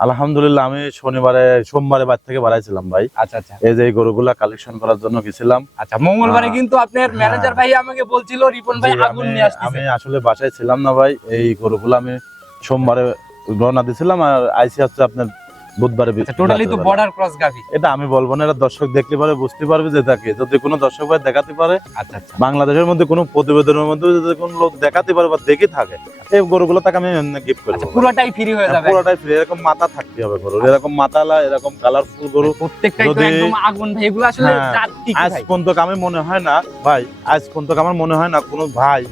আলহামদুলিল্লাহ আমি শনিবারে সোমবারে বাড়ি থেকে বাড়াইছিলাম ভাই। আচ্ছা আচ্ছা। এই যে এই গরুগুলা কালেকশন করার জন্য গেছিলাম। আচ্ছা মঙ্গলবারে কিন্তু আপনার ম্যানেজার ভাই আমাকে বলছিল রিপন ভাই আগুন আমি- নিয়ে আসছে আমি আসলে বাসায় ছিলাম না ভাই এই গরুগুলা আমি সোমবারে রওনা দিছিলাম আর আইসি হচ্ছে আপনার বুধবারে টোটালি তো বর্ডার ক্রস গাভি। এটা আমি বলব না এটা দর্শক দেখতে পারে বুঝতে পারবে যে তাকে যদি কোনো দর্শক ভাই দেখাতে পারে আচ্ছা আচ্ছা। বাংলাদেশের মধ্যে কোনো প্রতিবেদনের মধ্যে যদি কোনো লোক দেখাতে পারে বা দেখে থাকে এই গরুগুলো তাকে আমি গিফট আচ্ছা করব। পুরোটাই ফ্রি হয়ে যাবে। পুরোটাই free, এরকম মাথা থাকতে হবে গরু এরকম মাথালা এরকম কালারফুল গরু। একদম আগুন ভাই এগুলো আসলে হ্যাঁ, আজ পর্যন্ত আমি মনে হয় না ভাই আজ পর্যন্ত আমার মনে হয় না কোনো ভাই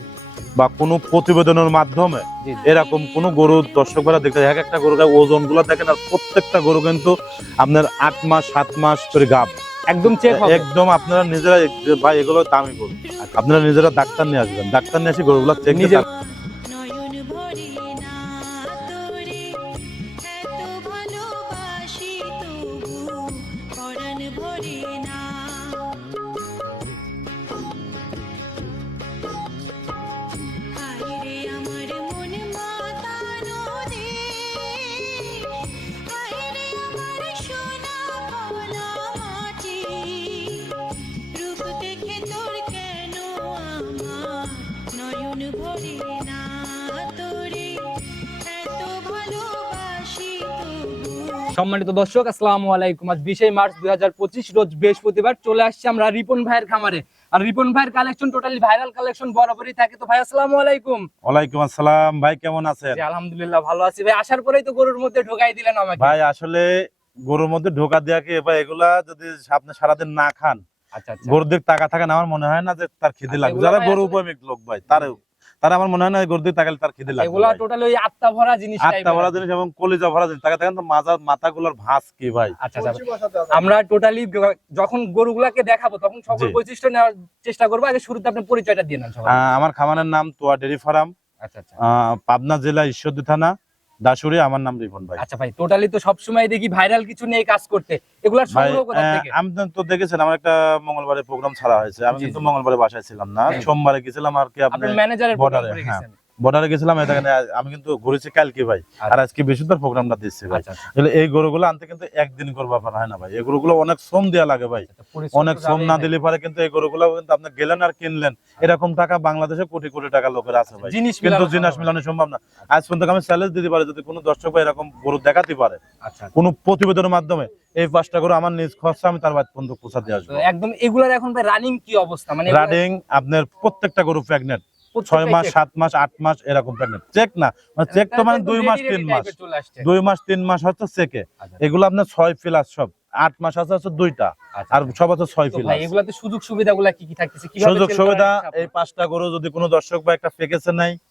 বা কোনো প্রতিবেদনের মাধ্যমে। এরকম কোন গরু দর্শকরা দেখতে এক একটা গরু ওজনগুলো দেখেন আর প্রত্যেকটা গরু কিন্তু আপনার আট মাস সাত মাস করে গাব। একদম চেক একদম আপনারা নিজেরা ভাই এগুলো দামি গরু। আপনারা নিজেরা ডাক্তার নিয়ে আসবেন। ডাক্তার নিয়ে এসে গরুগুলো চেক নিজের- সম্মানিত দর্শক আসসালামু আলাইকুম। আজ বিশে মার্চ দুই হাজার পঁচিশ রোজ বৃহস্পতিবার চলে আসছি আমরা রিপন ভাইয়ের খামারে। আর রিপন ভাইয়ের কালেকশন টোটালি ভাইরাল কালেকশন বরাবরই থাকে। তো ভাই আসসালামু আলাইকুম। ওয়ালাইকুম আসসালাম। ভাই কেমন আছেন? আলহামদুলিল্লাহ ভালো আছি। ভাই আসার পরেই তো গরুর মধ্যে ঢোকাই দিলেন আমাকে। ভাই আসলে গরুর মধ্যে ঢোকা দেওয়া কি ভাই এগুলা যদি আপনি সারাদিন না খান আচ্ছা আচ্ছা। গরুর টাকা থাকে না আমার মনে হয় না যে তার খিদে আচ্ছা, লাগবে। যারা গরু উপমিক লোক ভাই তার তারা আমার মনে হয় না গর্দি তাকালে তার খিদে লাগে এগুলা। টোটালি ওই আত্মা ভরা জিনিস ভরা জিনিস এবং কলিজা ভরা জিনিস। তাকে দেখেন তো মাজা মাথাগুলোর ভাঁজ কি ভাই। আচ্ছা আচ্ছা। আমরা টোটালি যখন গরুগুলাকে দেখাবো তখন সকল বৈশিষ্ট্য নেওয়ার চেষ্টা করব। আগে শুরুতে আপনি পরিচয়টা দিয়ে নেন আহ, আমার খামারের নাম তোয়া ডেরি ফার্ম। আচ্ছা আচ্ছা। আহ, পাবনা জেলা ঈশ্বরদী থানা। দাসুরি আমার নাম রিপন ভাই আচ্ছা ভাই টোটালি তো সবসময় দেখি ভাইরাল কিছু নিয়ে কাজ করতে এগুলা সংগ্রহ কোথা থেকে আমি তো- দেখেছিলাম দেখেছেন আমার একটা মঙ্গলবারে প্রোগ্রাম ছাড়া হয়েছে আমি কিন্তু। মঙ্গলবারে বাসায় ছিলাম না হ্যাঁ। সোমবারে গেছিলাম আর কি আপনি ম্যানেজারের বর্ডারে হ্যাঁ। বর্ডারে গেছিলাম এখানে আমি কিন্তু ঘুরেছি কালকে ভাই আচ্ছা। আর আজকে বৃহস্পতিবার প্রোগ্রামটা দিচ্ছি ভাই। আচ্ছা আচ্ছা। তাহলে এই গরুগুলো আনতে কিন্তু একদিন করবা পারা হয় না ভাই? এই গরুগুলো অনেক শ্রম দেওয়া লাগে ভাই। অনেক শ্রম না দিলে পরে কিন্তু এই গরুগুলো কিন্তু আপনি গেলেন আর কিনলেন। এরকম টাকা বাংলাদেশে কোটি কোটি টাকা লোকের আছে ভাই। জিনিস কিন্তু জিনিস সম্ভব না। মিলানো সম্ভব না। আজ পর্যন্ত আমি চ্যালেঞ্জ দিতে পারি যদি কোনো দর্শক ভাই এরকম গরু দেখাতে পারে আচ্ছা কোনো প্রতিবেদনের মাধ্যমে এই পাঁচটা গরু আমার নিজ খরচা আমি তার বাদ পর্যন্ত পৌঁছাতে আসব। একদম এগুলার এখন ভাই রানিং কি অবস্থা? মানে রানিং আপনার প্রত্যেকটা গরু প্রেগনেন্ট ছয় মাস সাত মাস আট মাস এরকম প্রেগনেন্ট চেক না চেক তো মানে দুই মাস তিন মাস। দুই মাস তিন মাস হচ্ছে চেকে আচ্ছা, এগুলো আপনার ছয় প্লাস সব। আট মাস আছে হচ্ছে দুইটা। আচ্ছা, আর আচ্ছা। সব আছে ছয় ফিলার এগুলাতে সুযোগ সুবিধাগুলা কি কি থাকতেছে? সুযোগ সুবিধা এই পাঁচটা গরু যদি কোনো দর্শক বা একটা পেকেছে নাই আচ্ছা,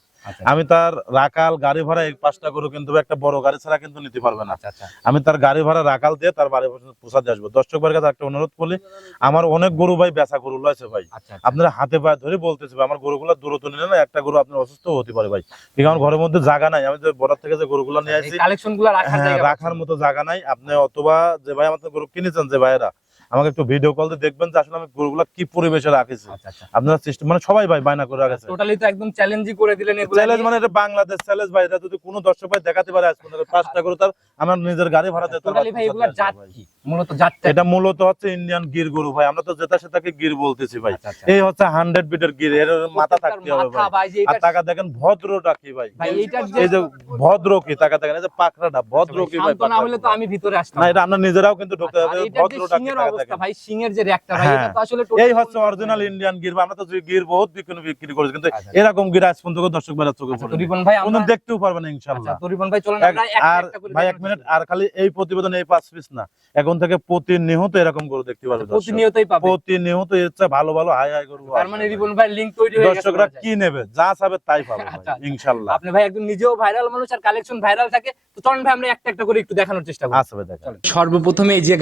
আমি তার রাকাল গাড়ি ভাড়া এই পাঁচটা গরু কিন্তু একটা বড় গাড়ি ছাড়া কিন্তু নিতে পারবে না। আচ্ছা আচ্ছা। আমি তার গাড়ি ভাড়া রাকাল দিয়ে তার বাড়ি পর্যন্ত পৌঁছাতে আসব। দর্শক ভাইয়ের কাছে একটা অনুরোধ করি আমার অনেক গরু ভাই বেচা গরু লয়েছে ভাই। আচ্ছা আচ্ছা। হাতে পায়ে ধরে বলতেছে ভাই, আমার গরুগুলো দূরত্ব নিলে না একটা গরু আপনার অসুস্থ হতে পারে ভাই। ঠিক আমার ঘরের মধ্যে জায়গা নাই। আমি যে বর্ডার থেকে যে গরুগুলো নিয়ে আসি রাখার হ্যাঁ, রাখার মতো জায়গা নাই। আপনি অথবা যে ভাই আমাদের গরু কিনেছেন যে ভাইয়েরা আমাকে একটু ভিডিও কল দিয়ে দেখবেন যে আসলে আমি গরুগুলো কি পরিবেশে রাখেছি। আচ্ছা আচ্ছা। আপনারা সিস্টেম মানে সবাই ভাই বায়না করে রাখেছে। টোটালি তো একদম চ্যালেঞ্জই করে দিলেন এগুলা চ্যালেঞ্জ মানে এটা বাংলাদেশ চ্যালেঞ্জ ভাই এটা যদি কোনো দর্শক ভাই দেখাতে পারে আজ পর্যন্ত পাঁচটা করে তার আমার নিজের গাড়ি ভাড়া দিতে টোটালি ভাই এগুলা জাত কি? মূলত জাতটা এটা মূলত হচ্ছে ইন্ডিয়ান গির গরু ভাই আমরা তো যেটা সেটাকে গির বলতেছি ভাই। আচ্ছা। এই হচ্ছে হান্ড্রেড বিটের গির এর মাথা থাকতে হবে ভাই আর টাকা দেখেন ভদ্রটা কি ভাই? ভাই এইটার যে এই যে ভদ্র কি টাকা দেখেন এই যে পাকড়াটা ভদ্র কি ভাই না হলে তো আমি ভিতরে আসতাম। না এটা আমরা নিজেরাও কিন্তু ঢুকতে হবে ভদ্রটা কি টাকা অবস্থা ভাই শিঙের যে র্যাকটা ভাই এটা হ্যাঁ। তো আসলে এই হচ্ছে অরিজিনাল ইন্ডিয়ান গির আমরা তো গির বহুত বিক্রি বিক্রি করেছি কিন্তু আচ্ছা। এরকম গির আজ পর্যন্ত দর্শক ভাইরা চোখে আচ্ছা, রিপন ভাই আমরা দেখতেও পারবেন আচ্ছা ইনশাআল্লাহ। তো রিপন ভাই চলেন আমরা আর ভাই এক মিনিট আর খালি এই প্রতিবেদন এই পাঁচ পিস না। এখন থেকে প্রতিনিয়ত এরকম গরু দেখতে প্রতিনিয়তই পাবে। প্রতিনিয়ত এর চেয়ে ভালো ভালো হাই হাই গরু তার মানে রিপন ভাই লিংক তৈরি হয়ে গেছে দর্শকরা কি নেবে? যা চাবে তাই পাবে আচ্ছা, আচ্ছা। ইনশাআল্লাহ। আপনি ভাই একদম নিজেও ভাইরাল মানুষ আর কালেকশন ভাইরাল থাকে। তো চলেন ভাই আমরা একটা একটা করে একটু দেখানোর চেষ্টা করি। সর্বপ্রথমে এই যে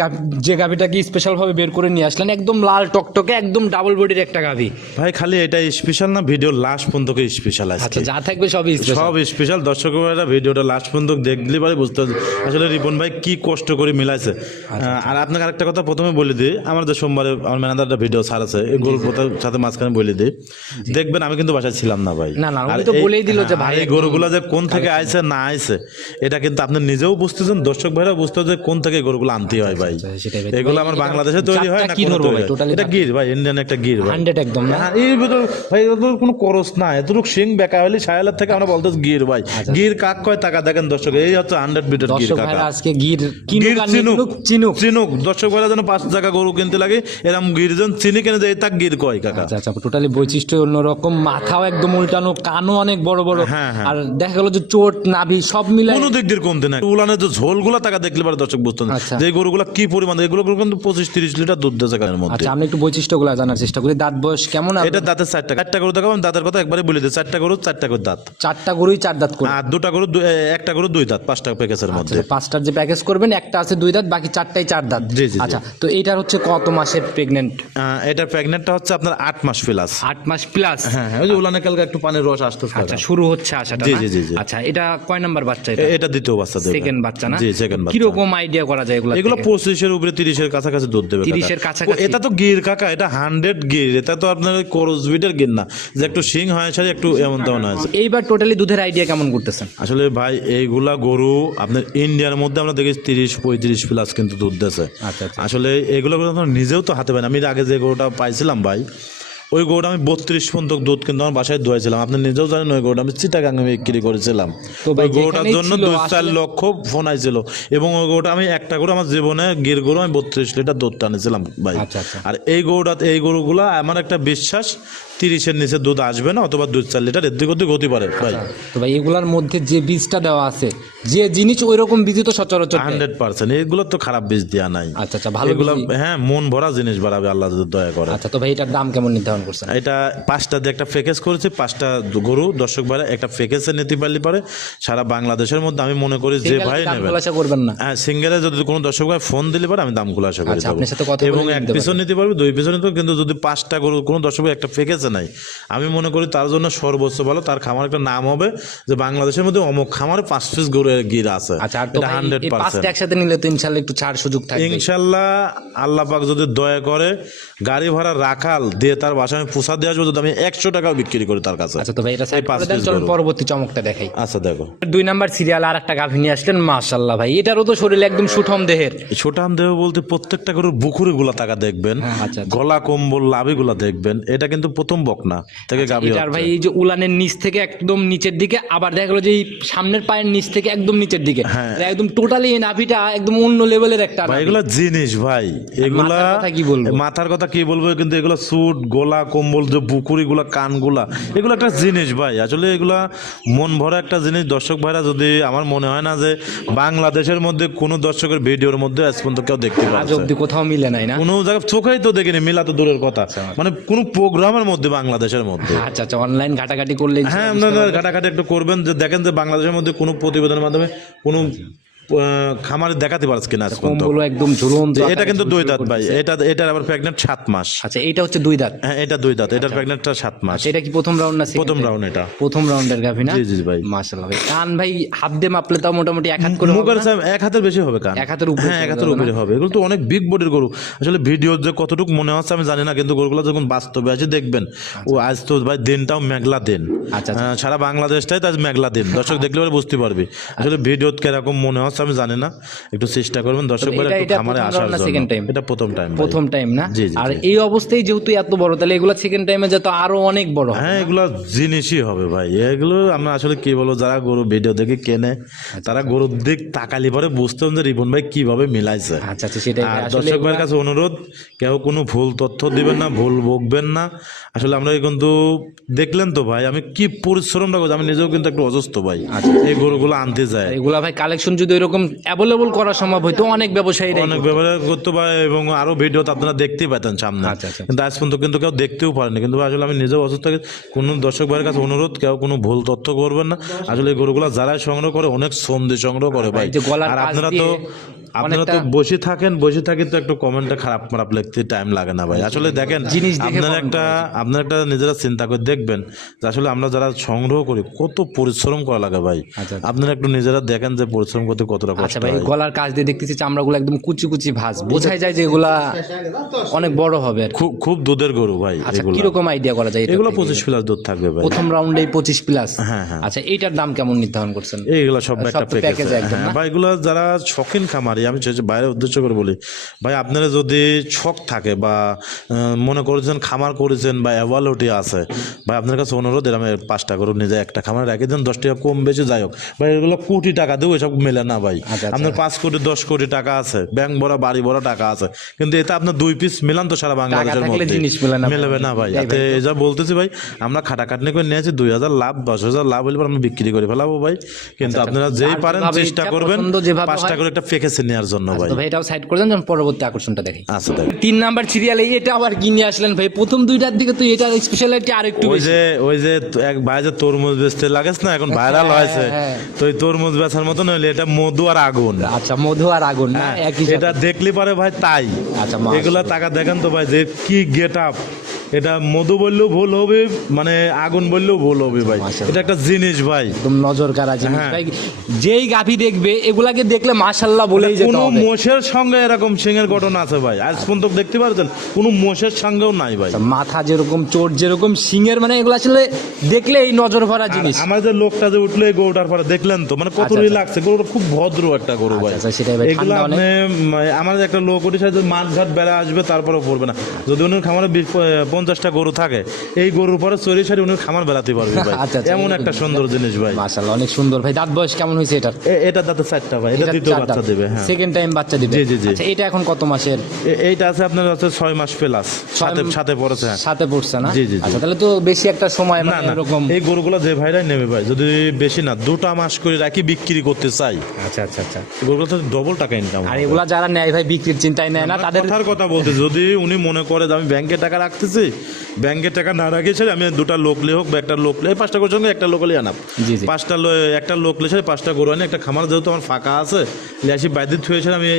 যে গাভিটাকে স্পেশাল স্পেশাল ভাবে বের করে নিয়ে আসলেন একদম লাল টকটকে একদম ডাবল বডির একটা গাভী। ভাই খালি এটা স্পেশাল না ভিডিও লাস্ট পর্যন্ত স্পেশাল আছে আচ্ছা যা থাকবে সবই। সব স্পেশাল দর্শক ভাইরা ভিডিওটা লাস্ট পর্যন্ত দেখলে পারে বুঝতে আসলে রিপন ভাই কি কষ্ট করে মিলাইছে। আচ্ছা, আর আপনাকে আরেকটা কথা প্রথমে বলে দিই আমার যে সোমবারে আমার ম্যানেজারটা ভিডিও ছাড় আছে এই গরুর সাথে মাঝখানে বলে দিই। দেখবেন আমি কিন্তু বাসায় ছিলাম না ভাই। না, না, তো বলেই দিল যে হ্যাঁ, ভাই এই গরুগুলো যে কোন থেকে আইছে না আইছে এটা কিন্তু আপনি নিজেও বুঝতেছেন দর্শক ভাইরা বুঝতে যে কোন থেকে গরুগুলো আনতে হয় ভাই। আচ্ছা, সেটাই এগুলো আমার বাংলাদেশে তৈরি হয় না কি ধরবো ভাই? Totally এটা গির ভাই ইন্ডিয়ান একটা গির ভাই। 100 একদম না? হ্যাঁ, এর ভিতর ভাই এত কোনো করস না এতটুকু সিং বেকা হলে সায়ালের থেকে আমরা বলতে গির ভাই। গির কাক কয়? টাকা দেখেন দর্শক এই হচ্ছে হান্ড্রেড বিটের গির দর্শক কাকা। আজকে গির কিনুক চিনুক। চিনুক। চিনুক। দর্শক ভাইরা যেন পাঁচ টাকা গরু কিনতে লাগে এরকম গির যেন চিনি কিনে যায় তাক গির কয় কাকা? আচ্ছা আচ্ছা টোটালি বৈশিষ্ট্য অন্যরকম মাথাও একদম উল্টানো কানও অনেক বড় বড়। হ্যাঁ, হ্যাঁ। আর দেখা গেল যে চোট নাভি সব মিলাই কোনো দিক দিয়ে কমতে নাই উলানের যে ঝোলগুলা টাকা দেখলে পারে দর্শক বুঝতেন আচ্ছা। যে গরুগুলা কি পরিমাণ এগুলো কিন্তু পঁচিশ তিরিশ লিটার দুধ দেয় মধ্যে। আচ্ছা আমি একটু বৈশিষ্ট্যগুলো জানার চেষ্টা করি। দাঁত বয়স কেমন এটা দাঁতের চারটা চারটা গরু দেখাবো দাঁতের কথা একবারে বলে দিই। চারটা গরু চারটা করে দাঁত। চারটা গরুই চার দাঁত করে। আর দুটা গরু একটা গরু দুই দাঁত পাঁচটা প্যাকেজের মধ্যে। আচ্ছা, পাঁচটার যে প্যাকেজ করবেন একটা আছে দুই দাঁত বাকি চারটাই চার দাঁত। জি, জি, জি। আচ্ছা তো এইটার হচ্ছে কত মাসের প্রেগনেন্ট এটার প্রেগনেন্টটা হচ্ছে আপনার আট মাস প্লাস আট মাস প্লাস হ্যাঁ হ্যাঁ ওই যে উলানে কালকে একটু পানির রস আসতো আচ্ছা শুরু হচ্ছে আশাটা জি, জি, জি। আচ্ছা এটা কয় নাম্বার বাচ্চা এটা? এটা দ্বিতীয় বাচ্চা সেকেন্ড বাচ্চা না? জি সেকেন্ড বাচ্চা। কীরকম আইডিয়া করা যায় এগুলো এগুলো পঁচিশের উপরে তিরিশের কাছাকাছি দুধ দেবে কাকা। 30 এর কাছাকাছি? এটা তো গির কাকা এটা হান্ড্রেড গির এটা তো আপনার ওই করস বিটের গির না। যে একটু সিং হয় সারি একটু এমন তেমন হয়েছে এইবার টোটালি দুধের আইডিয়া কেমন করতেছেন? আসলে ভাই এইগুলা গরু আপনার ইন্ডিয়ার মধ্যে আমরা দেখি তিরিশ পঁয়ত্রিশ প্লাস কিন্তু দুধ দেছে আচ্ছা আচ্ছা। আসলে এগুলো কিন্তু আমরা নিজেও তো হাতে পাই না। আমি এর আগে যে গরুটা পাইছিলাম ভাই ওই গরুটা আমি বত্রিশ পর্যন্ত দুধ কিন্তু আমার বাসায় ধুয়েছিলাম। আপনি নিজেও জানেন ওই গরুটা আমি চিটাগাঙে বিক্রি করেছিলাম। ওই গরুটার জন্য দুই চার লক্ষ ফোন আইছিল। এবং ওই গরুটা আমি একটা গরু আমার জীবনে গির গরু আমি বত্রিশ লিটার দুধ টানেছিলাম ভাই। আচ্ছা, আচ্ছা। আর এই গরুটা এই গরুগুলা আমার একটা বিশ্বাস তিরিশের নিচে দুধ আসবে না অথবা দুধ চার লিটার এর দিক ওদিক হতে পারে ভাই তো ভাই এগুলার মধ্যে যে বীজটা দেওয়া আছে যে জিনিস ওই রকম বীজই তো সচরাচর হান্ড্রেড পার্সেন্ট। এগুলো তো খারাপ বীজ দেওয়া নাই। আচ্ছা আচ্ছা ভালো এগুলো হ্যাঁ মন ভরা জিনিস বাড়াবে আল্লাহ যদি দয়া করে। আচ্ছা তো ভাই এটার দাম কেমন নির্ধারণ করছেন? এটা পাঁচটা দিয়ে একটা প্যাকেজ করেছি পাঁচটা গরু দর্শক ভাইরা একটা প্যাকেজে নিতে পারলে পারে। সারা বাংলাদেশের মধ্যে আমি মনে করি যে ভাই খোলাসা করবেন না? হ্যাঁ সিঙ্গেলে যদি কোনো দর্শক ভাই ফোন দিলে পারে আমি দাম আশা করি আচ্ছা, দেবো। এবং এক। পিছন নিতে পারবে দুই পিছন নিতে কিন্তু যদি পাঁচটা গরু কোনো দর্শক ভাই একটা প্যাকেজে নাই। আমি মনে করি তার জন্য সর্বোচ্চ ভালো তার খামার একটা নাম হবে যে বাংলাদেশের মধ্যে অমুক খামারে পাঁচ পিস গরু গির আছে। আচ্ছা আর তো এটা হান্ড্রেড পার্সেন্ট একসাথে নিলে তো ইনশাল্লাহ একটু ছাড় সুযোগ থাকবে। ইনশাল্লাহ আল্লাহ পাক যদি দয়া করে গাড়ি ভাড়া রাখাল দিয়ে তার বাসায় আমি পোষা দিয়ে আসব যদি আমি একশো টাকাও বিক্রি করি তার কাছে। আচ্ছা তো ভাই এটা চলুন পরবর্তী চমকটা দেখাই। আচ্ছা দেখো। দুই নাম্বার সিরিয়াল আর একটা গাভী নিয়ে আসলেন মাশাল্লাহ ভাই। এটারও তো শরীর একদম সুঠম দেহের। ছোটাম দেহ বলতে প্রত্যেকটা গরুর বুকুরি গুলা টাকা দেখবেন হ্যাঁ, আচ্ছা, আচ্ছা। গলা কম্বল লাভি গুলা দেখবেন। এটা কিন্তু প্রথম বকনা থেকে গাবি এটার ভাই এই যে উলানের নিচ থেকে একদম নিচের দিকে আবার দেখা গেলো যে এই সামনের পায়ের নিচ থেকে একদম নিচের দিকে। হ্যাঁ। একদম টোটালি নাভিটা একদম অন্য লেভেলের একটা ভাই। এগুলা জিনিস ভাই। এগুলা কথা কি বলব? মাথার কথা কি বলব কিন্তু এগুলো স্যুট গোলা কম্বল যে বুকুরি গুলা কানগুলা এগুলো একটা জিনিস ভাই। আসলে এগুলা মন ভরা একটা জিনিস। দর্শক ভাইরা যদি আমার মনে হয় না যে বাংলাদেশের মধ্যে কোনো দর্শকের ভিডিওর মধ্যে আজ পর্যন্ত কেউ দেখতে অব্দি কোথাও মিলে নাই না? কোনো জায়গায় চোখেই তো দেখিনি মিলা তো দূরের কথা। মানে কোনো প্রোগ্রামের মধ্যে বাংলাদেশের মধ্যে। আচ্ছা আচ্ছা অনলাইন ঘাটাঘাটি করলে হ্যাঁ আপনারা ঘাটাঘাটি একটু করবেন যে দেখেন যে বাংলাদেশের মধ্যে কোনো প্রতিবেদনের মাধ্যমে কোনো খামারে দেখাতে পারছে কিনা কম্বল একদম ঝুলন্ত এটা কিন্তু দুই দাঁত ভাই এটা এটার আবার প্রেগনেন্ট সাত মাস। আচ্ছা এটা হচ্ছে দুই দাঁত? হ্যাঁ এটা দুই দাঁত এটার প্রেগনেন্টটা সাত মাস। এটা কি প্রথম রাউন্ড না প্রথম রাউন্ড এটা। প্রথম রাউন্ডের গাভী না? জি জি ভাই। মাশাআল্লাহ ভাই। কান ভাই হাত দিয়ে মাপলে তাও মোটামুটি এক হাত করে হবে মুখের না? সাম- এক হাতের বেশি হবে কান। এক হাতের উপরে হ্যাঁ এক হাতের উপরে হবে। এগুলো তো অনেক বিগ বডির গরু। আসলে ভিডিও যে কতটুকু মনে হচ্ছে আমি জানি না কিন্তু গরুগুলো যখন বাস্তবে আছে দেখবেন। ও আজ তো ভাই দিনটাও মেঘলা দিন। আচ্ছা, সারা বাংলাদেশটাই তো আজ মেঘলা দিন। দর্শক দেখলে বুঝতে পারবে। আসলে ভিডিও কীরকম মনে হচ্ছে আমি জানি না। একটু চেষ্টা করবেন। দর্শক খামারে আসার জন্য। এটা প্রথম টাইম প্রথম টাইম না? আর এই অবস্থায় যেহেতু এত বড় তাহলে এগুলো সেকেন্ড টাইমে যত আরও অনেক বড় হ্যাঁ এগুলো জিনিসই হবে ভাই। এগুলো আমরা আসলে কি বলব যারা গরু ভিডিও দেখে কেনে তারা গরুর দিক তাকালি পরে বুঝতে হবে যে রিপন ভাই কীভাবে মিলাইছে। আচ্ছা আচ্ছা সেটাই দর্শক ভাইয়ের কাছে অনুরোধ কেউ কোনো ভুল তথ্য দিবেন না ভুল বকবেন না। আসলে আমরা কিন্তু দেখলেন তো ভাই আমি কি পরিশ্রমটা করছি আমি নিজেও কিন্তু একটু অসুস্থ ভাই। আচ্ছা, এই গরুগুলো আনতে যায়। এগুলা ভাই কালেকশন যদি এরকম অ্যাভেলেবল করা সম্ভব হয়তো অনেক ব্যবসায়ীরা অনেক ব্যবসায় করতে পারে এবং আরও ভিডিও তো আপনারা দেখতেই পেতেন সামনে। আচ্ছা, আচ্ছা। কিন্তু আজ পর্যন্ত কিন্তু কেউ দেখতেও পারেনি। কিন্তু আসলে আমি নিজেও অসুস্থ থাকি। কোনো দর্শক ভাইয়ের কাছে অনুরোধ কেউ কোনো ভুল তথ্য করবেন না। আসলে এই গরুগুলা যারাই সংগ্রহ করে অনেক শ্রম দিয়ে সংগ্রহ করে ভাই। আর আপনারা তো আপনারা তো বসে থাকেন বসে থাকি তো একটু কমেন্টটা খারাপ খারাপ লিখতে টাইম লাগে না ভাই। আসলে দেখেন জিনিস দেখে একটা আপনার একটা নিজেরা চিন্তা করে দেখবেন যে আসলে আমরা যারা সংগ্রহ করি কত পরিশ্রম করা লাগে ভাই। আচ্ছা, আপনারা একটু নিজেরা দেখেন যে পরিশ্রম করতে কতটা কষ্ট আচ্ছা ভাই গলার কাজ দিয়ে দেখতেছি চামড়াগুলো একদম কুচি কুচি ভাঁজ। বোঝাই যায় যে এগুলা অনেক বড় হবে খুব খুব দুধের গরু ভাই আচ্ছা কীরকম আইডিয়া করা যায় এগুলো থেকে? পঁচিশ প্লাস দুধ থাকবে ভাই। প্রথম রাউন্ডে পঁচিশ প্লাস হ্যাঁ, হ্যাঁ। আচ্ছা এইটার দাম কেমন নির্ধারণ করছেন? এইগুলো সব একটা প্যাকেজ একদম, ভাই এগুলো যারা শখিন খামারি আমি হচ্ছে বাইরে উদ্দেশ্য করে বলি। ভাই আপনারা যদি শখ থাকে বা মনে করেছেন খামার করেছেন বা অ্যাভালোটি আছে ভাই আপনার কাছে অনুরোধ এরকম পাঁচটা করে নিজে একটা খামার রেখে দেন দশ টাকা কম বেশি যাই হোক। ভাই এগুলো কোটি টাকা দেবো এসব মেলে না ভাই। আচ্ছা। আপনার পাঁচ কোটি দশ কোটি টাকা আছে ব্যাংক ভরা বাড়ি ভরা টাকা আছে কিন্তু এটা আপনার দুই পিস মিলান তো সারা বাংলাদেশের মধ্যে জিনিস মেলাবে না ভাই। এতে এই যা বলতেছি ভাই আমরা খাটাখাটনি করে নিয়েছি দুই হাজার লাভ দশ হাজার লাভ হলে আমরা বিক্রি করে ফেলাবো ভাই। কিন্তু আপনারা যেই পারেন চেষ্টা করবেন পাঁচটা করে একটা প্যাকেজে নেওয়ার জন্য ভাই। ভাই এটাও সাইড করে দেন যখন পরবর্তী আকর্ষণটা দেখি। আচ্ছা দেখ। তিন নাম্বার সিরিয়ালে এটা আবার কি নিয়ে আসলেন ভাই। প্রথম দুইটার দিকে তো এটার স্পেশালিটি আর একটু ওই যে ওই যে এক ভাই যে তরমুজ বেচতে লাগেস না এখন ভাইরাল হয়েছে। হ্যাঁ। তো ওই তরমুজ বেচার মতন হইলে এটা মধু আর আগুন। আচ্ছা মধু আর আগুন না হ্যাঁ, একই এটা দেখলি পারে ভাই তাই। আচ্ছা, এগুলা টাকা দেখেন তো ভাই যে কি গেট আপ এটা মধু বললেও ভুল হবে মানে আগুন বললেও ভুল হবে ভাই। এটা একটা জিনিস ভাই। একদম নজর কাড়া জিনিস হ্যাঁ। ভাই। যেই গাভী দেখবে এগুলাকে দেখলে মাশাল্লাহ বলেই যেতে কোনো মোষের সঙ্গে এরকম সিংহের ঘটনা আছে ভাই। আজ পর্যন্ত দেখতে পারছেন কোনো মোষের সঙ্গেও নাই ভাই। আচ্ছা, মাথা যেরকম চোট যেরকম সিংয়ের মানে এগুলো আসলে দেখলে এই নজর ভরা জিনিস। আমার যে লোকটা যে উঠল এই গরুটার পরে দেখলেন তো? মানে কত আচ্ছা, আচ্ছা। লাগছে? গরুটা খুব ভদ্র একটা গরু ভাই। আচ্ছা, সেটাই ভাই, এগুলো আপনি যে একটা লোক উঠে সাথে মাঠ ঘাট বেড়া আসবে তারপরে পড়বে না। যদি উনি খামারে পঞ্চাশটা গরু থাকে এই গরুর পরে চড়ি সারি উনি খামার বেড়াতে পারবে ভাই। আচ্ছা, আচ্ছা, এমন একটা সুন্দর জিনিস ভাই। মাশাল্লাহ অনেক সুন্দর। ভাই দাঁত বয়স কেমন হয়েছে এটার? এ- এটা দাঁতে চারটা ভাই এটা দ্বিতীয় বাচ্চা দেবে হ্যাঁ। সেকেন্ড টাইম বাচ্চা দিবে? জি, জি, জি। আচ্ছা এটা এখন কত মাসের? এইটা আছে আপনার হচ্ছে ছয় মাস প্লাস সাথে সাথে পড়েছে হ্যাঁ। সাথে পড়ছে না? জি, জি। আচ্ছা তাহলে তো বেশি একটা সময় না মানে না এরকম এই গরুগুলো যে ভাইরাই নেবে ভাই যদি বেশি না দুটা মাস করে রাখি বিক্রি করতে চাই। আচ্ছা আচ্ছা আচ্ছা। গরুগুলো তো ডবল টাকা ইনকাম আর এগুলা যারা নেয় ভাই বিক্রির চিন্তায় নেয় না তাদের কথা বলতে যদি উনি মনে করে যে আমি ব্যাংকে টাকা রাখতেছি ব্যাংকে টাকা না রাখি ছেড়ে আমি দুটা লোক লে হোক বা একটা লোক লে পাঁচটা গরুর সঙ্গে একটা লোক লে আনাম। জি, জি। পাঁচটা একটা লোক লেছে পাঁচটা গরু আনি একটা খামার যেহেতু আমার ফাঁকা আছে লিয়াসি বাইরে থুয়েছে আমি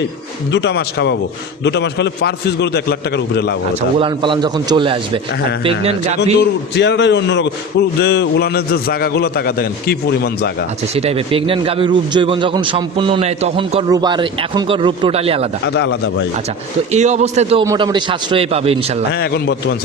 দুটা মাস খাওয়াবো। দুটা মাস খাওয়ালে পার পিস গরুতে এক লাখ টাকার উপরে লাভ হবে আচ্ছা উলান পালান যখন চলে আসবে হ্যাঁ, প্রেগনেন্ট হ্যাঁ, গাভী এখন তোর চেহারাটাই অন্যরকম। যে উলানের যে জায়গাগুলো টাকা দেখেন কি পরিমাণ জায়গা। আচ্ছা সেটাই প্রেগনেন্ট গাভী রূপ জৈবন যখন সম্পূর্ণ নেয় তখনকার রূপ আর এখনকার রূপ টোটালি আলাদা। আলাদা ভাই। আচ্ছা তো এই অবস্থায় তো মোটামুটি সাশ্রয় পাবে ইনশাল্লাহ। হ্যাঁ এখন বর্তমান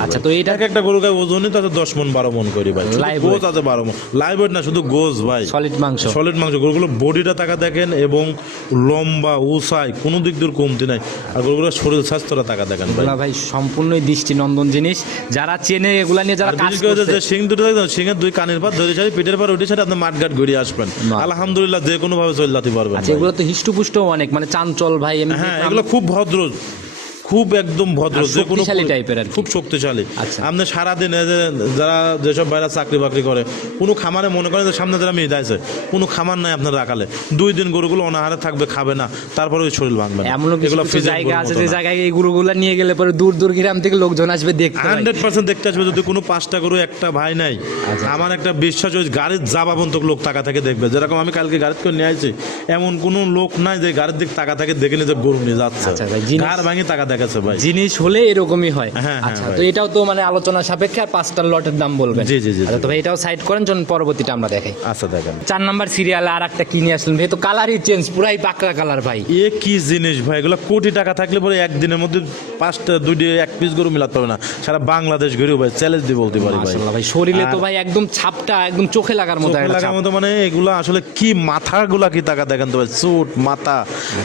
আচ্ছা, তো এটা- একটা গরু গায়ে ওজনই দশ মন বারো মন করি ভাই। গোজ আছে বারো মন। লাইভ না শুধু গোজ ভাই। সলিড মাংস। সলিড মাংস। গরুগুলো বডিটা দেখেন এবং লম্বা উসাই কোনো দিক দিয়ে কমতি নাই। আর গরুগুলো শরীর স্বাস্থ্যটা টাকা দেখেন ভাই। ভাই সম্পূর্ণই দৃষ্টিনন্দন জিনিস। যারা চেনে এগুলা নিয়ে যারা কাজ করছে সিং দুটো দেখেন সিংয়ের দুই কানের পাত ধরে সারি পিঠের পর উঠে সারি আপনি মাঠঘাট ঘুরিয়ে আসবেন। আলহামদুলিল্লাহ যে কোনো ভাবে চলে যেতে পারবেন আচ্ছা। এগুলো তো হিষ্টপুষ্ট অনেক মানে চাঞ্চল ভাই হ্যাঁ এগুলো খুব ভদ্র। খুব একদম ভদ্র যে কোনো আর খুব শক্তিশালী। আচ্ছা। আপনি সারাদিন যারা যেসব বাইরে চাকরি বাকরি করে কোনো খামারে মনে করেন যে সামনে যারা মেয়ে আছে কোনো খামার নাই আপনার রাখালে। দুই দিন গরুগুলো অনাহারে থাকবে খাবে না তারপরে ওই শরীর ভাঙবে এমন জায়গা আছে যে জায়গায় এই গরুগুলা নিয়ে গেলে পরে দূর দূর গ্রাম থেকে লোকজন আসবে দেখতে হান্ড্রেড পার্সেন্ট দেখতে আসবে যদি কোনো পাঁচটা গরু একটা ভাই নাই আচ্ছা। আমার একটা বিশ্বাস ওই গাড়ির যাবা পর্যন্ত লোক টাকা থেকে দেখবে। যেরকম আমি কালকে গাড়িতে করে নিয়ে আসছি এমন কোনো লোক নাই যে গাড়ির দিক টাকা থেকে দেখে নিয়ে যে গরু নিয়ে যাচ্ছে। আচ্ছা গাড় ভাঙি টাকা দেখাচ্ছে ভাই। জিনিস হলে এরকমই হয়। হ্যাঁ, হ্যাঁ, আচ্ছা তো এটাও তো মানে আলোচনা সাপেক্ষে আর পাঁচটার লটের দাম বলবেন। জি, জি, জি, আচ্ছা তো ভাই এটাও সাইড করেন যখন পরবর্তীটা আমরা দেখাই। আচ্ছা দেখেন। চার নাম্বার সিরিয়ালে আর একটা কিনে আসলেন ভাই? তো কালারই চেঞ্জ পুরাই পাকড়া কালার ভাই। এ কি জিনিস ভাই? এগুলো কোটি টাকা থাকলে পরে একদিনের মধ্যে পাঁচটা দুইটি এক পিস গরু মিলাতে পারবে না। সারা বাংলাদেশ ঘুরেও ভাই চ্যালেঞ্জ দিয়ে বলতে পারি ভাই। ভাই শরীরে তো ভাই একদম ছাপটা একদম চোখে লাগার মতো চোখে লাগার মতো মানে এগুলো আসলে কি মাথাগুলা কি টাকা দেখেন তো ভাই? চুট মাথা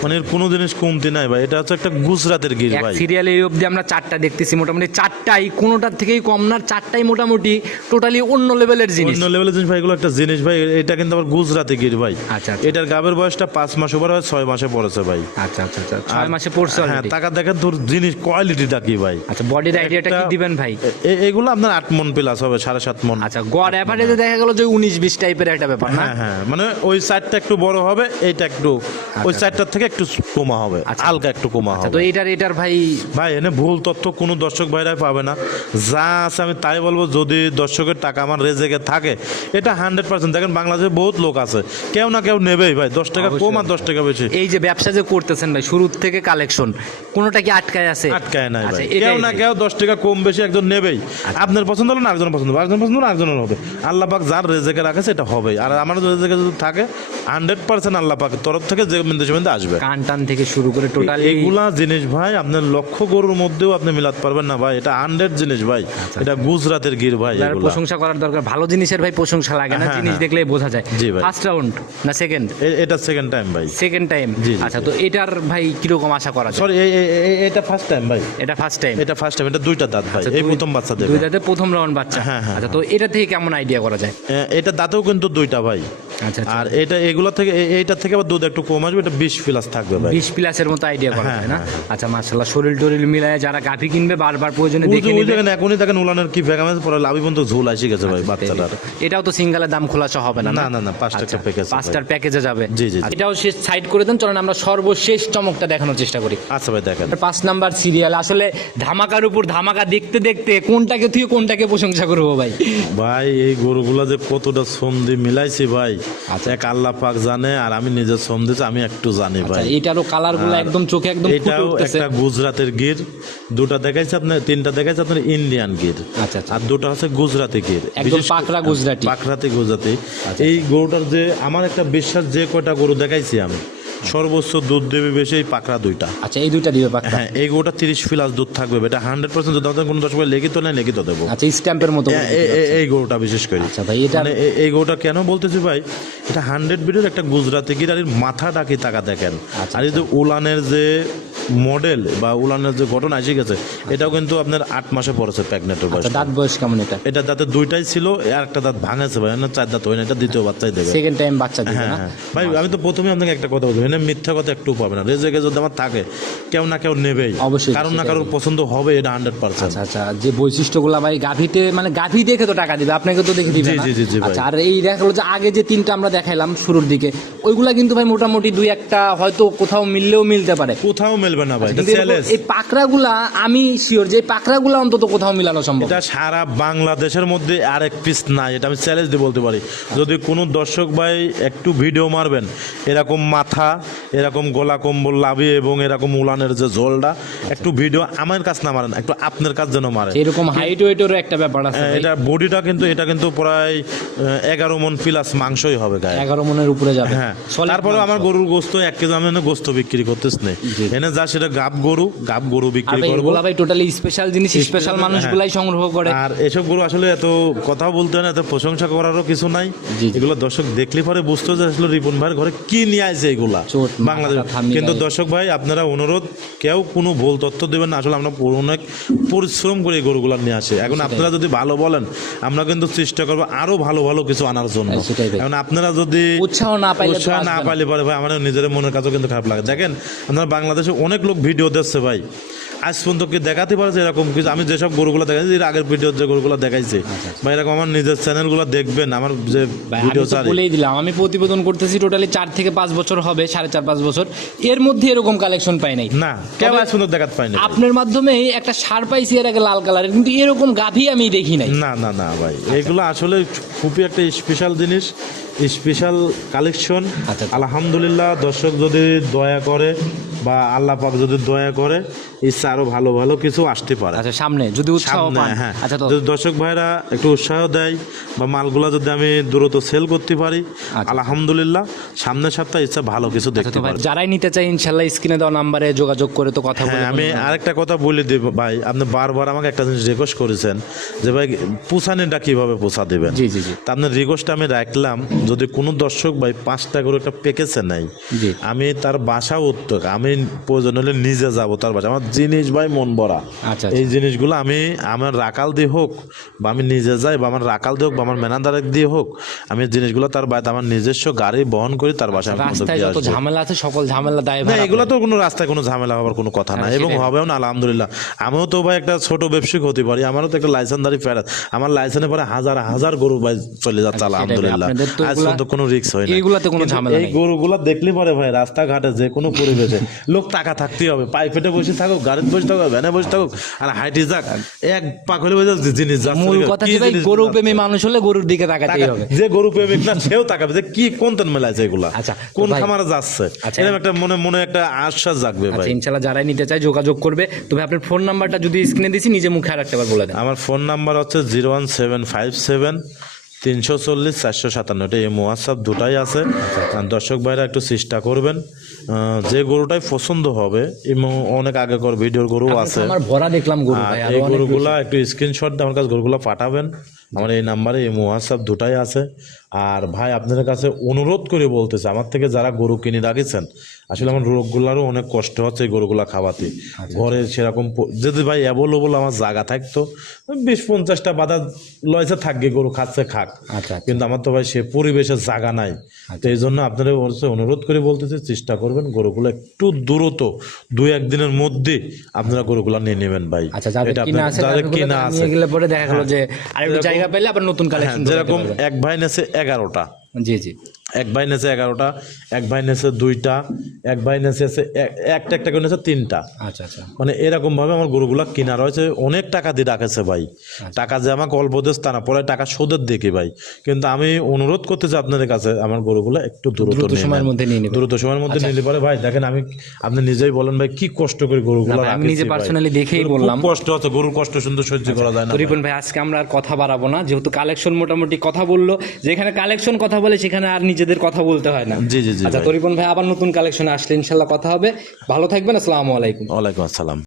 মানে কোনো জিনিস কমতি নাই ভাই। এটা হচ্ছে একটা গুজরাটের গির এক সিরিয়ালে এই অবধি আমরা চারটা দেখতেছি মোটামুটি। চারটাই কোনোটার থেকেই কম না চারটাই মোটামুটি টোটালি অন্য লেভেলের জিনিস। অন্য লেভেলের জিনিস ভাই এগুলো একটা জিনিস ভাই এটা কিন্তু আবার গুজরাটি গির ভাই। আচ্ছা, আচ্ছা। এটার গাবের বয়সটা পাঁচ মাস ওভার হয় ছয় মাসে পড়েছে ভাই। আচ্ছা আচ্ছা আচ্ছা ছয় মাসে পড়ছে হ্যাঁ টাকা দেখেন তোর জিনিস কোয়ালিটিটা কি ভাই। আচ্ছা বডির আইডিয়াটা কি দিবেন ভাই? এগুলো আপনার আট মন প্লাস হবে সাড়ে সাত মন। আচ্ছা গড় অ্যাভারেজে দেখা গেল যে উনিশ বিশ টাইপের একটা ব্যাপার না? হ্যাঁ হ্যাঁ মানে ওই সাইডটা একটু বড় হবে এইটা একটু ওই সাইডটার থেকে একটু কমা হবে আচ্ছা। হালকা একটু কমা আচ্ছা হবে। তো এটার এটার ভাই ভাই। ভাই এনে ভুল তথ্য কোনো দর্শক ভাইরাই পাবে না। যা আছে আমি তাই বলব যদি দর্শকের টাকা আমার রেজেকে থাকে এটা হান্ড্রেড পার্সেন্ট। দেখেন বাংলাদেশে বহুত লোক আছে। কেউ না কেউ নেবেই ভাই দশ টাকা কম আর দশ টাকা বেশি। এই যে ব্যবসা যে করতেছেন ভাই শুরু থেকে কালেকশন কোনোটা কি আটকায় আছে? আটকায় নাই আচ্ছা, ভাই। কেউ না কেউ দশ টাকা কম বেশি একজন নেবেই। আপনার পছন্দ হলো না একজন পছন্দ? হবে একজন পছন্দ হলো একজনের হবে। আল্লাহ পাক যার রেজেকে রাখেছে এটা হবেই। আর আমার রেজেকে যদি থাকে হান্ড্রেড পার্সেন্ট আল্লাহ পাকের তরফ থেকে যে মেন্দে আসবে। কান টান থেকে শুরু করে টোটালি এগুলা জিনিস ভাই আপনার লক্ষ গরুর মধ্যেও আপনি মিলাতে পারবেন না ভাই। এটা হান্ড্রেড জিনিস ভাই। এটা গুজরাটের গির ভাই প্রশংসা করার দরকার। ভালো জিনিসের ভাই প্রশংসা লাগে না হ্যাঁ, জিনিস হ্যাঁ। দেখলেই বোঝা যায়। জি ভাই। ফার্স্ট রাউন্ড না সেকেন্ড এটা সেকেন্ড টাইম ভাই। সেকেন্ড টাইম আচ্ছা তো এটার ভাই কীরকম আশা করা সরি এটা ফার্স্ট টাইম ভাই। এটা ফার্স্ট টাইম এটা ফার্স্ট টাইম এটা দুইটা দাঁত ভাই। এই প্রথম বাচ্চা দেবে দুই দাঁতে প্রথম রাউন্ড বাচ্চা। হ্যাঁ, হ্যাঁ, আচ্ছা তো এটা থেকে কেমন আইডিয়া করা যায়? এটা দাঁতেও কিন্তু দুইটা ভাই। আচ্ছা আচ্ছা আর এটা এগুলো থেকে এইটা থেকে আবার দুধ একটু কম আসবে এটা বিশ প্লাস থাকবে ভাই। বিশ প্লাসের মতো আইডিয়া করা হ্যাঁ, যায় না আচ্ছা মার্শাল্লাহ শরীর টরিল মিলায় যারা গাভি কিনবে বারবার প্রয়োজনে দেখে নিবে। দেখেন এখনই দেখেন উলানের কি ভেগামেজ পরে লাভি পর্যন্ত ঝোল আসে গেছে ভাই বাচ্চাটার। এটাও তো সিঙ্গেলের দাম খোলাসা হবে না না? না না পাঁচটা প্যাকেজ পাঁচটার প্যাকেজে যাবে। জি, জি, জি। এটাও শেষ সাইড করে দেন চলেন আমরা সর্বশেষ চমকটা দেখানোর চেষ্টা করি। আচ্ছা ভাই দেখেন। পাঁচ নাম্বার সিরিয়াল আসলে ধামাকার উপর ধামাকা দেখতে দেখতে কোনটাকে তুই কোনটাকে প্রশংসা করব ভাই? ভাই এই গরুগুলা যে কতটা সন্ধি মিলাইছি ভাই। আচ্ছা। এক আল্লাহ পাক জানে আর আমি নিজে শ্রম আমি একটু জানি আচ্ছা ভাই। এটারও একদম চোখে একদম এটাও একটা গুজরাটের গির দুটা দেখাইছে আপনার তিনটা দেখাইছে আপনার ইন্ডিয়ান গির। আচ্ছা আচ্ছা। আর দুটো হচ্ছে গুজরাতি গির একদম পাকড়া গুজরাটি। পাকড়াতে গুজরাটি এই গরুটার যে আমার একটা বিশ্বাস যে কয়টা গরু দেখাইছি আমি সর্বোচ্চ দুধ দেবে বেশি এই পাকড়া দুইটা। আচ্ছা এই দুইটা দিবে পাকড়া? হ্যাঁ এই গরুটা তিরিশ প্লাস দুধ থাকবে এটা হান্ড্রেড পার্সেন্ট যদি আমাদের কোনো দশ লিখিত নেই লিখিত দেবো। আচ্ছা স্ট্যাম্পের মতো এই গরুটা বিশেষ করে। আচ্ছা ভাই এটা মানে এই গরুটা কেন বলতেছি ভাই এটা হান্ড্রেড বিডের একটা গুজরাটি গির আর এর মাথাটা কি টাকা দেখেন। আচ্ছা, আর এই যে উলানের যে মডেল বা উলানের যে ঘটনা এসে গেছে এটাও কিন্তু আপনার আট মাসে পড়েছে প্রেগনেন্টের বয়স আচ্ছা দাঁত বয়স কেমন এটা? এটা দাঁতে দুইটাই ছিল আর একটা দাঁত ভাঙেছে ভাই না চার দাঁত হয় না এটা দ্বিতীয় বাচ্চাই দেবে। সেকেন্ড টাইম বাচ্চা দিবে হ্যাঁ না? হ্যাঁ। ভাই আমি তো প্রথমে আপনাকে একটা কথা বলব এখানে মিথ্যা কথা একটু পাবে না। রেজেকে যদি আমার থাকে কেউ না কেউ নেবেই। অবশ্যই, কারণ না কারোর পছন্দ হবে এটা হান্ড্রেড পার্সেন্ট আচ্ছা আচ্ছা যে বৈশিষ্ট্যগুলো ভাই গাভিতে মানে গাভি দেখে তো টাকা দিবে আপনাকে তো দেখে দিবে জি, জি, জি। আচ্ছা আর এই দেখা গেলো যে আগে যে তিনটা আমরা দেখাইলাম শুরুর দিকে ওইগুলা কিন্তু ভাই মোটামুটি দুই একটা হয়তো কোথাও মিললেও মিলতে পারে। কোথাও মিলবে না ভাই চ্যালেঞ্জ এই পাকড়াগুলা আমি শিওর যে পাকড়াগুলা অন্তত কোথাও মিলানো সম্ভব। এটা সারা বাংলাদেশের মধ্যে আর এক পিস নাই এটা আমি চ্যালেঞ্জ দিয়ে বলতে পারি। যদি কোনো দর্শক ভাই একটু ভিডিও মারবেন এরকম মাথা এরকম গলা কম্বল লাভি এবং এরকম উলানের যে জলটা একটু ভিডিও আমার কাছ না মারেন একটু আপনার কাছ যেন মারে এরকম হাইট ওয়েটেরও একটা ব্যাপার আছে হ্যাঁ, এটা বডিটা কিন্তু এটা কিন্তু প্রায় এগারো মন প্লাস মাংসই হবে গায়ে। এগারো মনের উপরে যাবে। হ্যাঁ তারপরে আমার গরুর গোস্ত এক কেজি আমি এনে গোস্ত বিক্রি করতেছ নেই এনে যা সেটা গাব গরু গাব গরু বিক্রি করব। এগুলা ভাই টোটালি স্পেশাল জিনিস স্পেশাল মানুষগুলাই সংগ্রহ করে। আর এসব গরু আসলে এত কথা বলতে হয় না এত প্রশংসা করারও কিছু নাই। এগুলো দর্শক দেখলে পরে বুঝতো যে আসলে রিপন ভাইয়ের ঘরে কি নিয়ে আসছে এগুলা। চোট, বাংলাদেশ কিন্তু দর্শক ভাই আপনারা অনুরোধ কেউ কোনো ভুল তথ্য দেবেন না। আসলে আমরা অনেক পরিশ্রম করে এই গরুগুলো নিয়ে আসে। এখন আপনারা যদি ভালো বলেন আমরা কিন্তু চেষ্টা করব আরও ভালো ভালো কিছু আনার জন্য। হ্যাঁ। এখন আপনারা যদি উৎসাহ না পাইলে উৎসাহ না পাইলে পরে ভাই আমাদের নিজের মনের কাছেও কিন্তু খারাপ লাগে। দেখেন আপনারা বাংলাদেশে অনেক লোক ভিডিও দেখছে ভাই। আজ পর্যন্ত কি দেখাতে পারে যে এরকম কিছু। আমি যেসব গরুগুলো দেখাইছি এর আগের ভিডিও যে গরুগুলো দেখাইছে বা এরকম আমার নিজের চ্যানেলগুলো দেখবেন আমার যে ভিডিও বলেই দিলাম আমি প্রতিবেদন করতেছি টোটালি চার থেকে পাঁচ বছর হবে সাড়ে চার পাঁচ বছর। এর মধ্যে এরকম কালেকশন পাই নাই। না কেউ আজ পর্যন্ত দেখাতে পাইনি আপনার মাধ্যমে একটা সার পাইছি এর আগে লাল কালারের কিন্তু এরকম গাভী আমি দেখি নাই। না না না ভাই এগুলো আসলে খুবই একটা স্পেশাল জিনিস। স্পেশাল কালেকশন আচ্ছা। আলহামদুলিল্লাহ দর্শক যদি দয়া করে বা আল্লাহ পাক যদি দয়া করে ইচ্ছা আরও ভালো ভালো কিছু আসতে পারে। আচ্ছা সামনে যদি উৎসাহ পান। হ্যাঁ। আচ্ছা যদি দর্শক ভাইরা একটু উৎসাহ দেয় বা মালগুলা যদি আমি দ্রুত সেল করতে পারি আচ্ছা। আলহামদুলিল্লাহ সামনের সপ্তাহে ইচ্ছা ভালো কিছু আচ্ছা দেখতে পারি যারাই নিতে চাই ইনশাল্লাহ স্ক্রিনে দেওয়া নাম্বারে যোগাযোগ করে তো কথা বলে হ্যাঁ আমি আরেকটা কথা বলে দেব ভাই। আপনি বারবার আমাকে একটা জিনিস রিকোয়েস্ট করেছেন যে ভাই পোষানিটা কীভাবে পোষা দেবেন? জি জি জি। তা আপনার রিকোয়েস্টটা আমি রাখলাম যদি কোনো দর্শক ভাই পাঁচটা করে একটা প্যাকেজে নাই আমি তার বাসা উত্তর আমি প্রয়োজন হলে নিজে যাব তার বাসা। আমার জিনিস ভাই মন ভরা। আচ্ছা এই জিনিসগুলো আমি আমার রাকাল দিয়ে হোক বা আমি নিজে যাই বা আমার রাকাল দিয়ে হোক বা আমার ম্যানেজার দিয়ে হোক আমি জিনিসগুলো তার বাড়িতে আমার নিজস্ব গাড়ি বহন করি তার বাসায় আসব। ঝামেলা আছে সকল ঝামেলা দায় না এগুলো তো কোনো রাস্তায় কোনো ঝামেলা হওয়ার কোনো কথা না হ্যাঁ, এবং। হবেও না আলহামদুলিল্লাহ। আমিও তো ভাই একটা ছোট ব্যবসায়িক হতে পারি আমারও তো একটা লাইসেন্সদারি ফেরাত। আমার লাইসেন্সে পরে হাজার হাজার গরু ভাই চলে যাচ্ছে আলহামদুলিল্লাহ। আপনাদের তো আজ এগুলা- পর্যন্ত কোনো রিস্ক হয় না। এইগুলাতে কোনো ঝামেলা এই গরুগুলা দেখলে পরে ভাই রাস্তাঘাটে যে কোনো পরিবেশে লোক টাকা থাকতেই হবে। পাইপেটে বসে থাকুক গাড়িতে বসে থাকুক ভ্যানে বসে থাকুক আর হাইটে যাক এক পাক হলে বোঝা জিনিস যাচ্ছে মূল কথা যে ভাই গরু প্রেমী মানুষ হলে গরুর দিকে তাকাতেই হবে। যে গরু প্রেমিক না সেও তাকাবে। যে কি কোন তেন মেলাছে এগুলা? আচ্ছা, কোন খামারে যাচ্ছে? আচ্ছা। এরকম একটা মনে মনে একটা আশ্বাস জাগবে ভাই। আচ্ছা যারাই নিতে চায় যোগাযোগ করবে। তবে আপনার ফোন নাম্বারটা যদি স্ক্রিনে দিছি নিজে মুখে আর একটা বার বলে দেন। আমার ফোন নাম্বার হচ্ছে zero one seven five seven তিনশো চল্লিশ চারশো সাতান্ন এটা এই মোয়াসাব দুটাই আছে। দর্শক ভাইরা একটু চেষ্টা করবেন আহ, যে গরুটাই পছন্দ হবে এবং অনেক আগেকার ভিডিওর গরু আছে। ভরা দেখলাম গরু এই গরুগুলা একটু স্ক্রিনশট আমার কাছে গরুগুলা পাঠাবেন। আমার এই নাম্বারে এই হোয়াটসঅ্যাপ দুটাই আছে। আর ভাই আপনাদের কাছে অনুরোধ করে বলতেছে আমার থেকে যারা গরু কিনে রাখেছেন আসলে আমার রোগগুলারও অনেক কষ্ট হচ্ছে এই গরুগুলা খাওয়াতে। ঘরে সেরকম যদি ভাই অ্যাভেলেবল আমার জায়গা থাকতো বিশ পঞ্চাশটা বাধা লয়সে থাকবে গরু খাচ্ছে খাক। আচ্ছা কিন্তু আমার তো ভাই সে পরিবেশের জায়গা নাই। তো এই জন্য আপনারা বলছে অনুরোধ করে বলতেছে চেষ্টা করবেন গরুগুলো একটু দ্রুত দু একদিনের মধ্যে আপনারা গরুগুলো নিয়ে নেবেন ভাই। আচ্ছা যাদের কিনা আছে দেখা গেল যে আরেকটু জায়গা পেলে আবার নতুন হ্যাঁ, কালেকশন যেরকম এক ভাই নেছে এগারোটা। জি জি। এক ভাই এগারোটা এক ভাই দুইটা এক ভাই নেছে এক- একটা একটা করে নেছে তিনটা। আচ্ছা আচ্ছা। মানে এরকম ভাবে আমার গরুগুলা কিনা রয়েছে। অনেক টাকা দিয়ে রাখেছে ভাই। টাকা যে আমাকে অল্প দেশ তা না পরে টাকা সুদের দেখি ভাই। কিন্তু আমি অনুরোধ করতে চাই আপনাদের কাছে আমার গরুগুলো একটু দ্রুত সময়ের মধ্যে নিয়ে। দ্রুত সময়ের মধ্যে নিলে পরে ভাই দেখেন আমি আপনি নিজেই বলেন ভাই কি কষ্ট করে গরুগুলো আমি নিজে পার্সোনালি দেখেই বললাম। কষ্ট হচ্ছে গরুর কষ্ট সুন্দর সহ্য করা যায় না। রিপন ভাই আজকে আমরা আর কথা বাড়াবো না। যেহেতু কালেকশন মোটামুটি কথা বলল যেখানে কালেকশন কথা বলে সেখানে আর নিজেদের কথা বলতে হয় না। জি জি জি আচ্ছা ভাই। ভাই আবার নতুন কালেকশন আসলে ইনশাল্লাহ কথা হবে। ভালো থাকবেন আসসালামু আলাইকুম। ওয়ালাইকুম আসসালাম।